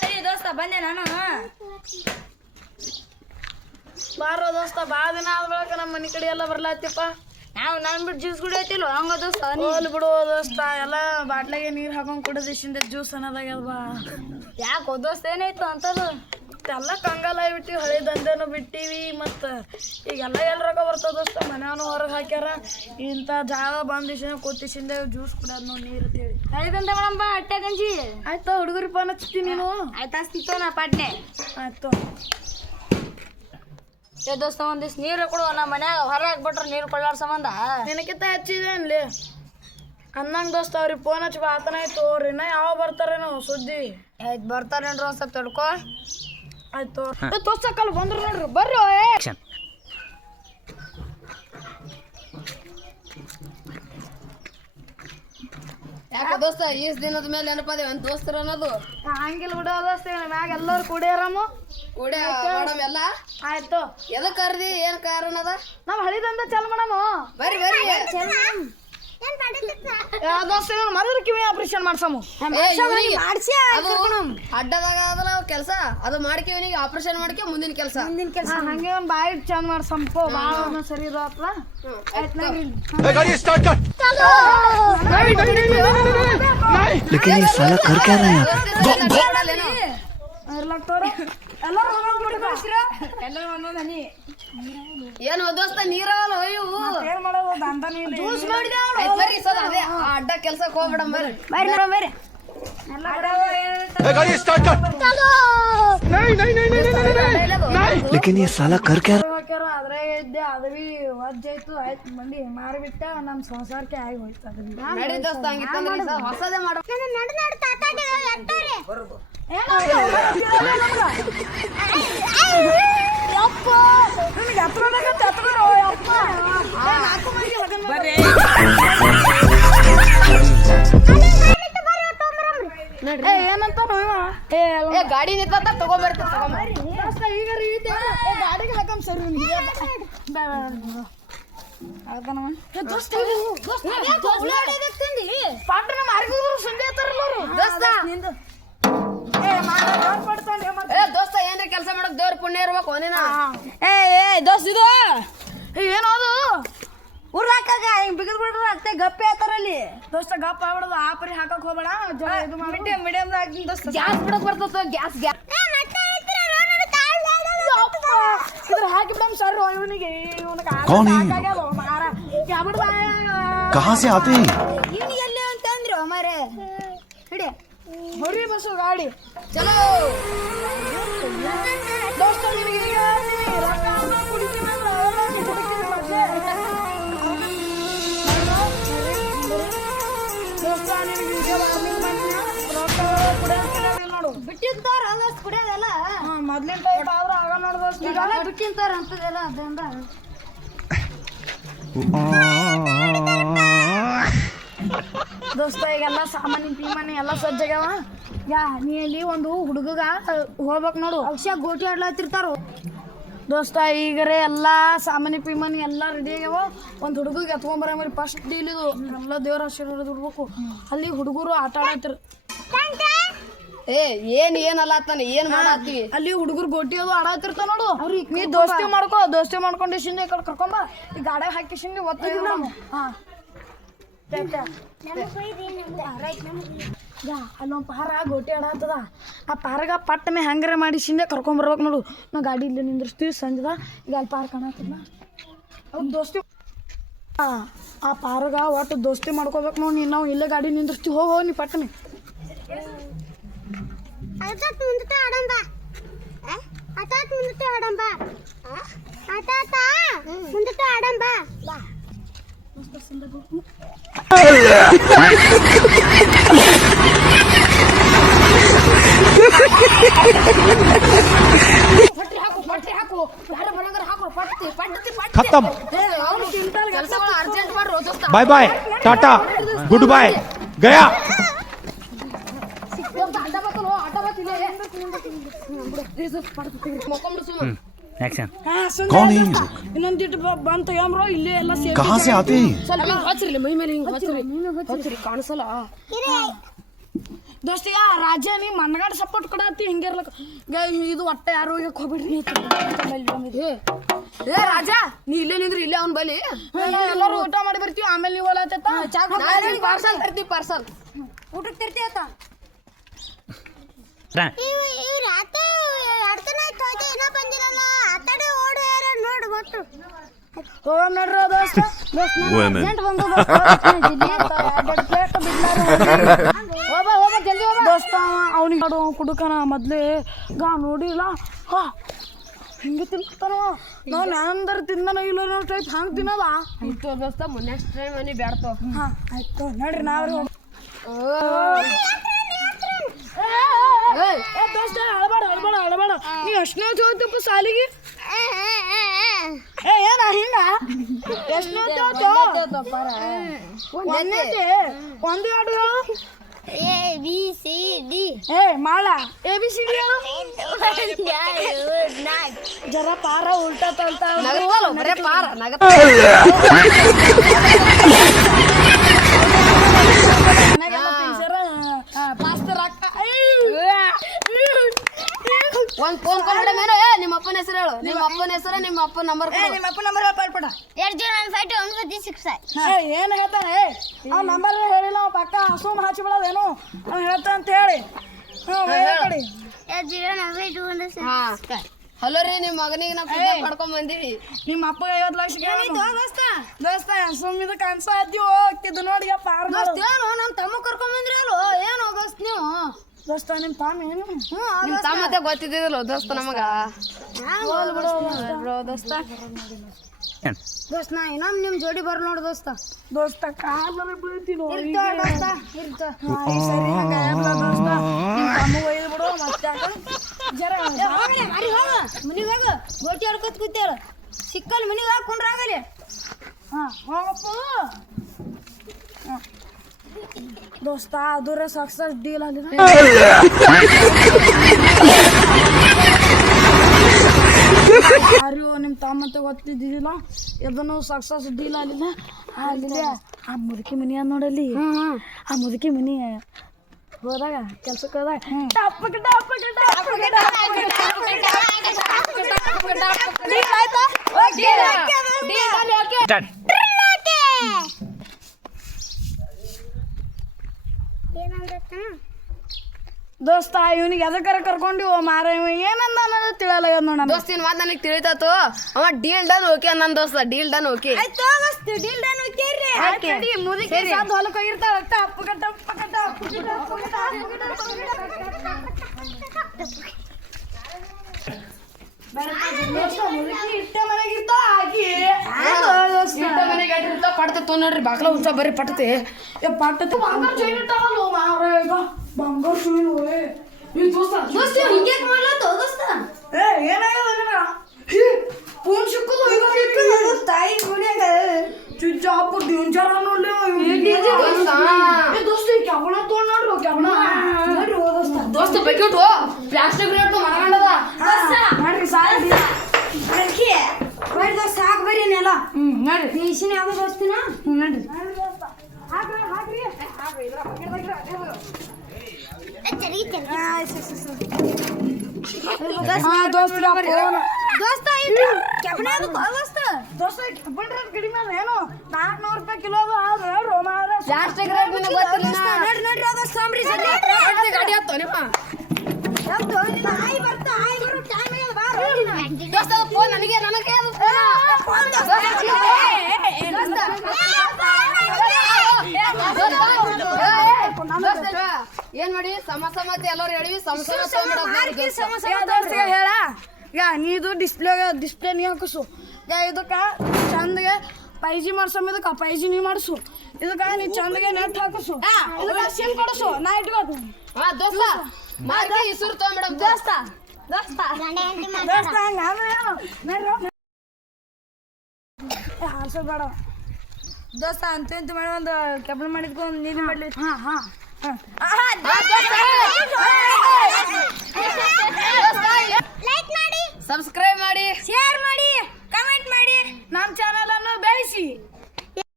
ತಡಿ ದೋಸ್ತ ಬಂದೆ ನಾನು. ಬಾರೋ ದೋಸ್ತ, ಭಾಳ ದಿನ ಆದ ಬಳಿಕ ನಮ್ಮ ಮನೆ ಕಡೆ ಎಲ್ಲ ಬರ್ಲಾತಿಪ್ಪ. ನಾವು ನಾನು ಬಿಟ್ಟು ಜ್ಯೂಸ್ ಕುಡಿಯತ್ತಿಲ್ಲ ಹಂಗ ದೋಸ್ತ. ಹೋಲ್ ಬಿಡು ದೋಸ್ತ, ಎಲ್ಲ ಬಾಟ್ಲಾಗೆ ನೀರು ಹಾಕೊಂಡು ಕುಡಿದಿಸಿಂದ ಜ್ಯೂಸ್ ಅನ್ನೋದಾಗ್ಯದ ಬಾ. ಯಾಕೋ ದೋಸ್ತ ಏನಾಯ್ತು ಅಂತದು? ಎಲ್ಲ ಕಂಗಾಲ ಆಗಿಬಿಟ್ಟಿವಿ, ಹಳೆ ದಂಧೆನೂ ಬಿಟ್ಟಿವಿ. ಮತ್ತು ಈಗೆಲ್ಲ ಎಲ್ರಾಗ ಬರ್ತದ ದೋಸ್ತ, ಮನ್ಯಾನು ಹೊರಗೆ ಹಾಕ್ಯಾರ. ಇಂಥ ಜಾಗ ಬಂದಿಸಿನ ಕೂತಿಸಿಂದ ಜ್ಯೂಸ್ ಕುಡಿಯೋದು ನೋಡಿ ನೀರು ಅಂತೇಳಿ. ಕಳಿದಂತ ಮೇಡಮ್ ಬಾ ಅಟ್ಟೆ ಗಂಜಿ. ಆಯ್ತು ಹುಡುಗರಿ ಫೋನ್ ಹಚ್ತೀನಿ ನೀನು. ಆಯ್ತು ಹಚ್ತಿತ್ತು ನಾ ಪಾಟ್ನೆ. ಆಯ್ತು ಏ ದೋಸ್ತ ಒಂದಿವ್ಸ ನೀರು ಕೊಡು, ನಮ್ಮ ಮನ್ಯಾಗ ಹೊರಗೆ ಹಾಕ್ಬಿಟ್ರೆ ನೀರು ಕೊಳ್ಳಾರ ಸಂಬಂಧ. ನಿನಕಿಂತ ಹಚ್ಚಿದೆ ಅನ್ಲಿ ಅನ್ನಂಗೆ ದೋಸ್ತ. ಅವ್ರಿಗೆ ಫೋನ್ ಹಚ್ಚಿ ಬಾತನಾಯ್ತು ಅವ್ರಿ. ಇನ್ನ ಯಾವ ಬರ್ತಾರೇನೋ ಸುದ್ದಿ. ಆಯ್ತು ಬರ್ತಾರೇನ್ರಿ ಒಂದು ಸ್ವಲ್ಪ ತಡ್ಕೊ. ಆಯ್ತು ತೋರ್ಸಕ್ಕಲ್ಲ ಬಂದ್ರು ನೋಡ್ರಿ, ಬರ್ರಿ. ಯಾಕೆ ದೋಸ್ತ ಈಸ್ ದಿನದ ಮೇಲೆ ನೆನಪದೆ ಒಂದು ದೋಸ್ತರು ಅನ್ನೋದು? ಹಂಗಿಲ್ಲ ಬಿಡೋ ದೋಸ್ತ, ಮ್ಯಾಗ ಎಲ್ಲರೂ ಕುಡಿಯರಾಮು ಕೂಡೆ ಮೇಡಮ್ ಎಲ್ಲ. ಆಯ್ತು ಎದಕ್ಕೆ ಕರ್ದಿ, ಏನು ಕಾರಣ ಅದ? ನಾವು ಹಳಿದಂದ ಚಲ್ ಮಾಡಮು. ಬರ್ರಿ ಬರ್ರಿ. ದೋಸ್ತ ಮೊದಲು ಕಿವಿ ಆಪರೇಷನ್ ಮಾಡ್ಸಮು. ಅಡ್ಡದಾಗ ಅದಲ್ಲ ಕೆಲಸ, ಅದು ಮಾಡ್ಕೆ ಇವನಿಗೆ ಆಪರೇಷನ್ ಮಾಡ್ಕೆ ಮುಂದಿನ ಕೆಲಸ. ಹಂಗೆ ಒಂದು ಬಾಯಿ ಚಂದ ಮಾಡ್ಸಂಪು, ಭಾಳ ಸರಿ ಇರೋಪ್ಪ. लेकिन ये साला कर क्या रहा है यहाँ? ಏನು ದೋಸ್ತ ನೀರವಲ್ಲ ಇವು ಏನ್ ಮಾಡೋದು ದಂಧ ಜ್ಯೂಸ್ ಮಾಡಿದ ಬರ್ರಿ ಸದ ಅದೇ ಅಡ್ಡ ಕೆಲ್ಸಕ್ಕೆ ಹೋಗ್ಬೇಡ ಬರ್ರಿ ಬರ್ರಿ ನೋಡ ಬರ್ರಿ लेकिन ये साला कर क्या रहा ಅದ್ರಾಗ ಇದ್ದೆ, ಅದು ಬಿ ವಜ್ಜಾಯ್ತು. ಆಯ್ತು ಮಂಡಿ ಮಾರಿಬಿಟ್ಟ, ನಮ್ಮ ಸಂಸಾರಕ್ಕೆ ಆಗಿ ಹೋಯ್ತು. ಅದನ್ನ ನಡಿ ದೋಸ್ತ ಹಂಗಿತ್ತಂದ್ರೆ ಹೊಸದೇ ಮಾಡ ಏನಂತ ಗಾಡಿ ನಿಂತ ತಗೊಂಬರ್ತೀವಿ. ಈಗ ಗಾಡಿಗೆ ಹಾಕಮ್ ಸರಿ. ಪಾಟ್ನ ಮಾರ್ಗಿದ್ರು ಸುಂಡಿ ಹತ್ತಾರಲ್ಲ ದೋಸ್ತ ಏನ್ರಿ ಕೆಲಸ ಮಾಡಕ್ ದೇವ್ರ ಪುಣ್ಯ ಇರ್ಬೇಕು ಒಂದಿನ. ದೋಸ್ತ ಇದು ಏನದು ಉರ್ರಾಕಾಗ ಹಿಂಗ್ ಬಿಗದ್ ಬಿಡ್ರ ಅಷ್ಟೇ ಗಪ್ಪೆ ಆತಾರಲ್ಲಿ. ದೋಸ್ತ ಗಪ್ಪ ಆಗ್ಬಿಡೋದು, ಆ ಪರಿ ಹಾಕಕ್ ಹೋಗ್ಬೇಡ. ಇದು ಮೀಡಿಯಮ್ ದೋಸ್ತ ಗ್ಯಾಸ್ ಬಿಡಕ್ ಬರ್ತದ. ಗ್ಯಾಸ್ ಗ್ಯಾಸ್ ಇದ್ರ ಹಾಕಿ ಬಿಡಮ್ ಸರ್. ಇವನಿಗೆ कौन है? कहाँ से आते हैं? ಇವನಿಗೆ ಎಲ್ಲಿ ಅಂತ ಅಂದ್ರು ಮಾರೆ. ಹಿಡಿ ಹೊರಿ ಬಸ್ಸು ಗಾಡಿ ಚಲೋ ದೋಸ್ತ. ನಿನಗೆ ಈಗ ಕುಡಿತೀನಿ ದೋಸ್ತ, ನಿನಗೆ ನೋಡು ಬಿಟ್ಟಿರ್ತಾರ ಕುಡಿಯೋದೆಲ್ಲ. ಮೊದ್ಲಿನ ಟೈಪ್ ಆದ್ರೆ ಆಗ ನೋಡು ದೋಸ್ತ. ಈಗ ಬಿಟ್ಟಿರ್ತಾರ ಅಂತದೆಲ್ಲ ಅದಂದ. ದೋಸ್ತ ಈಗೆಲ್ಲ ಸಾಮಾನ್ಯ ಪೀಮಾನಿ ಎಲ್ಲ ಸಜ್ಜಾಗ್ಯಾವ. ನೀ ಅಲ್ಲಿ ಒಂದು ಹುಡುಗಗ ಹೋಗ್ಬೇಕು ನೋಡು, ಅಕ್ಷ ಗೋಟಿ ಆಡ್ಲಾತಿರ್ತಾರ ದೋಸ್ತ. ಈಗರೇ ಎಲ್ಲ ಸಾಮಾನ್ಯ ಪೀಮಾನಿ ಎಲ್ಲ ರೆಡಿ ಆಗ್ಯಾವ. ಒಂದು ಹುಡುಗಿಗೆ ಎತ್ಕೊಂಬರ ಫಸ್ಟ್ ಡೀಲ್ ಇದು. ಎಲ್ಲ ದೇವ್ರ ಆಶೀರ್ವಾದ ಬಿಡ್ಬೇಕು. ಅಲ್ಲಿ ಹುಡುಗರು ಆಟ ಆಡತ್ತಿರ. ಏನಲ್ಲ ತಾನೆ ಏನ್ ಮಾಡತ್ತೀವಿ ಅಲ್ಲಿ ಹುಡುಗರು ಗೋಟಿ ಅದು ಆಡತ್ತಿರ್ತಾವ ನೋಡು. ನೀ ದೋಸ್ತಿ ಮಾಡ್ಕೊಂಡು ಶಿಂದೆ ಈ ಕಡೆ ಕರ್ಕೊಂಬ. ಈ ಗಾಡಿ ಹಾಕಿ ಶಿಂದೆ ಒತ್ತ. ಅಲ್ಲೊಂದು ಪಾರ ಗೋಟಿ ಆಡತ್ತದ. ಆ ಪಾರಗ ಪಟ್ಟನೆ ಹಂಗಾರೆ ಮಾಡಿ ಶಿಂದೆ ಕರ್ಕೊಂಬರ್ಬೇಕು ನೋಡು. ನಾವು ಗಾಡಿ ಇಲ್ಲಿ ನಿಂದ್ರಿಸ್ತೀವಿ ಸಂಜೆದ. ಈಗ ಅಲ್ಲಿ ಪಾರ್ ಕಾಣತ್ತದ ಅವ್ರು ದೋಸ್ತಿ. ಆ ಪಾರಗ ಒಟ್ಟು ದೋಸ್ತಿ ಮಾಡ್ಕೋಬೇಕು ನೋಡಿ. ನಾವು ಇಲ್ಲೇ ಗಾಡಿ ನಿಂದ್ರಿಸ್ತೀವಿ. ಹೋಗಿ ನೀ ಪಟ್ಟನೆ खत्म. ಅರ್ಜೆಂಟ್ ಮಾಡ್ರು ದೋಸ್ತ. Bye bye, tata, good bye, गया. ಮೊಕೊಂಬಿಡು ಸುಮ್ಮ एक्शन ಹಾ ಸುಮ್ಮನೆ कौन है ये ದೋಸ್ತ. लोग? ಇನ್ನೊಂದ್ ದಿಟ್ಟು ಬಂತ ಯಮ್ರೋ ಇಲ್ಲೇ ಎಲ್ಲ ಸೇಫ್ कहाँ से आते हैं ಸ್ವಲ್ಪ ಹಿಂಗ್ ಹಚ್ಚ್ರಿ ಮೈ ಮೇಲೆ ಹಿಂಗ್ ಹಚ್ಚ್ರಿ ಕಾಣಿಸಲ್ಲ ದೋಸ್ತ ಯಾ ರಾಜ ನೀ ಮನ್ಗಾಡ ಸಪೋರ್ಟ್ ಕೊಡತ್ತಿ ಹಿಂಗಿರ್ಲಕ್ಕ ಇದು ಒಟ್ಟ ಯಾರು ಹೋಗಕ್ ಹೋಗ್ಬಿಡ್ರಿ ಏ ರಾಜ ನೀ ಇಲ್ಲೇ ನಿಂದ್ರಿ ಇಲ್ಲೇ ಅವ್ನ ಬಲಿ ಎಲ್ಲರೂ ಊಟ ಮಾಡಿ ಬರ್ತೀವಿ ಆಮೇಲೆ ನೀವು ಹೊಲತ್ತ ಪಾರ್ಸಲ್ ತರ್ತೀವಿ ಪಾರ್ಸಲ್ ಊಟಕ್ಕೆ ತರ್ತೀಯತ್ತ ಹೋಗಮ್ ನೋಡ್ರಿ ದೋಸ್ತ Women. ದೋಸ್ತ ಅವನಿಗೆ ಕುಡುಕನ ಮೊದ್ಲೇ ಗಾ ನೋಡಿಲ್ಲ ಹಾ ಹಿಂಗೆ ತಿನ್ತಾನವ ನಾವು ನಾಂದರ್ ತಿಂದನ ಇಲ್ಲ ಟೈಪ್ ಹಂಗೆ ತಿನ್ನದ ಇತ್ತು ದೋಸ್ತ ನೆಕ್ಸ್ಟ್ ಟೈಮ್ ಮನಿ ಬ್ಯಾಡ್ತೋ ಹಾ ಆಯ್ತು ನೋಡ್ರಿ ನಾವ್ರಿ ದೋಸ್ತ ಅಳಬೇಡ ನೀ ಎಷ್ಟನೇ ಹೋಗ್ತಪ್ಪ ಸಾಲಿಗೆ ಏನ ಹಿಂಗ ಎಷ್ಟನೇ ಒಂದು ಎರಡು ABCD ಏ ಮಾಳ ABCD ಜರ ಪಾರ ಉಲ್ಟಾ ತಲ್ತ ನಗತ್ತಲ್ಲ ಬರೇ ಪಾರ ಪಾಸ್ಟರ್ ಅಕ್ಕ ಒಂದ್ ಫೋನ್ ಕಾಲ್ ಬಿಡ ಮೇಲೆ ನಿಮ್ಮ ಅಪ್ಪನ ಹೆಸರು ಹೇಳು ನಿಮ್ಮ ಅಪ್ಪನ ಹೆಸರು ನಿಮ್ಮ ಅಪ್ಪನ ನಂಬರ್ ನಿಮ್ಮ ಅಪ್ಪ ನಂಬರ್ ಹೇಳ್ಪಡ 8015 ಏನ್ ಹೇಳ್ತಾನೆ ಆ ನಂಬರ್ ಹೇಳಿಲ್ಲ ಅವ ಪಕ್ಕ ಹಸುಮ್ ಹಚ್ಬಿಡೋದೇನು ಅವ್ನು ಹೇಳ್ತಾನ ಅಂತ ಹೇಳಿ ಹೇಳ್ಕೊಡಿ 8015 ಹಾ ಹಲೋ ರೀ ನಿಮ್ಮ ಮಗನಿಗೆ ನಾವು ಪಡ್ಕೊಂಡ್ ಬಂದೀವಿ ನಿಮ್ಮ ಅಪ್ಪ 50 ಲಕ್ಷ ದೋಸ್ತ ಹಸುಮ್ ಇದು ಕನ್ಸ ಅದ್ದಿವು ಇದು ನೋಡಿ ಪಾರ್ ಏನು ನಮ್ಮ ತಮ್ಮ ಕರ್ಕೊಂಡ್ ಬಂದ್ರಿ ಅಲ್ಲೋ ಏನು ದೋಸ್ತ್ ನೀವು ದೋಸ್ತ ನಿಮ್ಮ ತಾಮ ಏನು ನಿಮ್ ತಮ್ಮ ಮತ್ತೆ ಗೊತ್ತಿದ್ದಿಲ್ಲ ದೋಸ್ತ ನಮಗ ದೋಸ್ತ ದೋಸ್ತ ನಾ ಇನ್ನೊಮ್ಮೆ ನಿಮ್ಮ ಜೋಡಿ ಬರ್ ನೋಡು ದೋಸ್ತ ದೋಸ್ತ ಕಾಲರ ಬೀಳ್ತೀನಿ ಸರಿ ದೋಸ್ತ ನಿಮ್ಮ ತಮ್ಮ ಒಯ್ದು ಬಿಡು ಮತ್ತೆ ಜರ ಮನಿಗೆ ಹೋಗ ಗೋಟಿ ಹರ್ಕೊತ್ ಕೂತೇಳ ಸಿಕ್ಕಲ್ ಮನಿಗೆ ಹಾಕೊಂಡ್ರ ಆಗಲಿ ಹಾ ಹೋಗಪ್ಪ ದೋಸ್ತ ಅದರ ಸಕ್ಸಸ್ ಡೀಲ್ ಆಗಿದೆ ಯಾರು ನಿಮ್ಮ ತಮ್ಮಂತ ಗೊತ್ತಿದ್ದಿಲ್ಲ ಇದನ್ನು ಸಕ್ಸಸ್ ಡೀಲ್ ಆಗಿದೆ ಆಗಿದೆ ಆ ಮುದುಕಿ ಮನಿ ಅದ್ ನೋಡಲ್ಲಿ ಆ ಮುದುಕಿ ಮನಿ ಹೋದಾಗ ಕೆಲ್ಸಕ್ಕೆ ಹೋದಾಗ ದೋಸ್ತ ಇವನಿಗೆ ಎದಕ್ಕಾರ ಕರ್ಕೊಂಡಿವ ಮಾರ ಇವ ಏನಂದ ಅನ್ನೋದು ತಿಳಿಯಲ್ಲ ನೋಡ ದೋಸ್ತಿನ ಮಾತು ನನಗೆ ತಿಳಿತಾತು ಅವ ಡೀಲ್ ಡನ್ ಓಕೆ ನನ್ನ ದೋಸ್ತ ಡೀಲ್ ಡನ್ ಓಕೆ ಮುದುಕಿ ಹೊಲಕ್ಕೆ ಹೋಗಿರ್ತಾಳ ಇಟ್ಟೆ ಮನೆಗಿರ್ತಾಳ ಆಕಿ ಪಡ್ತ ನೋಡ್ರಿ ಬಾಗ್ಲ ಉತ್ಸ ಬರ್ರಿ ಪಟ್ಟತೆ ಪಟ್ಟತೆ ಬಂಗಾರ ಚೈನ್ ಇಟ್ಟಾವಲ್ಲ ಮಾರ ಈಗ ಬಂಗಾರ ಚೈನ್ ಈ ದೋಸ್ತ ಏನಾಗ್ಯದ ನಿನಗ ಫೋನ್ ಸಿಕ್ಕದು ಈಗ ತಾಯಿ ಕುಡಿಯಾಗ ಚುಚ್ಚಾಪ ಡೇಂಜರ್ ನೋಡ್ಲಿ ದೋಸ್ತ ಕ್ಯಾಬಣ ತೊಗೊಂಡ್ ನೋಡ್ರಿ ಕ್ಯಾಬಣ ನೋಡ್ರಿ ದೋಸ್ತ ಬಕೆಟ್ ಪ್ಲಾಸ್ಟಿಕ್ ರೇಟ್ ಮರಗಂಡದ ನೋಡ್ರಿ ಸಾರಿ ಸಾಕು ಬರ್ರಿ ನೆಲ ನೋಡ್ರಿ ಮಿಷಿನ್ ಯಾವ್ದು ದೋಸ್ತಿನ ನೋಡ್ರಿ ದೋಸ್ತ ಕೆಬ್ಬಣ ದೋಸ್ತ ದೋಸ್ತ ಕಬ್ಬನ್ ರೇಟ್ ಕಡಿಮೆ ಅದ ಏನು 400 ರೂಪಾಯಿ ಕಿಲೋ ಆದ್ರೆ ರೋಮಾರ ಪ್ಲಾಸ್ಟಿಕ್ ರೇಟ್ ನಿನಗೆ ಗೊತ್ತಿಲ್ಲ ನೋಡ್ರಿ ದೋಸ್ತ ಅಂಬ್ರಿ ಗಾಡಿ ಹತ್ತೋ ನಿಮ್ಮ ಆಯ್ ಬರ್ತಾ ಆಯ್ ಬರೋ ಟೈಮ್ ಇದೆ ಬಾರೋ ದೋಸ್ತ ಫೋನ್ ನನಗೆ ಏನ್ ಮಾಡಿ ಸಮಸಮತಿ ಎಲ್ಲರೂ ಹೇಳಿವಿ ಹೇಳ ಯಾ ನೀದು ಡಿಸ್ಪ್ಲೇ ನೀ ಹಾಕಿಸು ಯಾ ಇದಕ್ಕೆ ಚಂದಗೆ ಪೈಜಿ ಮಾಡ್ಸಮ್ ಇದಕ್ಕೆ ಪೈಜಿ ನೀ ಮಾಡಿಸು ಇದಕ್ಕೆ ನೀ ಚಂದಗೆ ನೆಟ್ ಹಾಕಿಸು ಇದಕ್ಕೆ ಸಿಮ್ ಕೊಡಿಸು ನಾ ಇಟ್ಕೋತೀನಿ ದೋಸ್ತ ಮಾರ್ಕೆ ಇಸುರು ತಗೊಂಡ್ಬಿಡಮ್ ದೋಸ್ತ ದೋಸ್ತ ಹಂಗಂದ್ರೆ ಹಾರಿಸೋದು ಬೇಡ ದೋಸ್ತ ಅಂತ ಮಾಡಿ ಒಂದು ಕೆಬ್ಬಣ ಮಾಡಿದ್ಕೊಂಡು ನೀನು ಮಾಡಲಿ ಹಾಂ ಲೈಕ್ ಮಾಡಿ ಸಬ್ಸ್ಕ್ರೈಬ್ ಮಾಡಿ ಶೇರ್ ಮಾಡಿ ಕಮೆಂಟ್ ಮಾಡಿ ನಮ್ಮ ಚಾನಲ್ ಅನ್ನು ಬೆಳೆಸಿ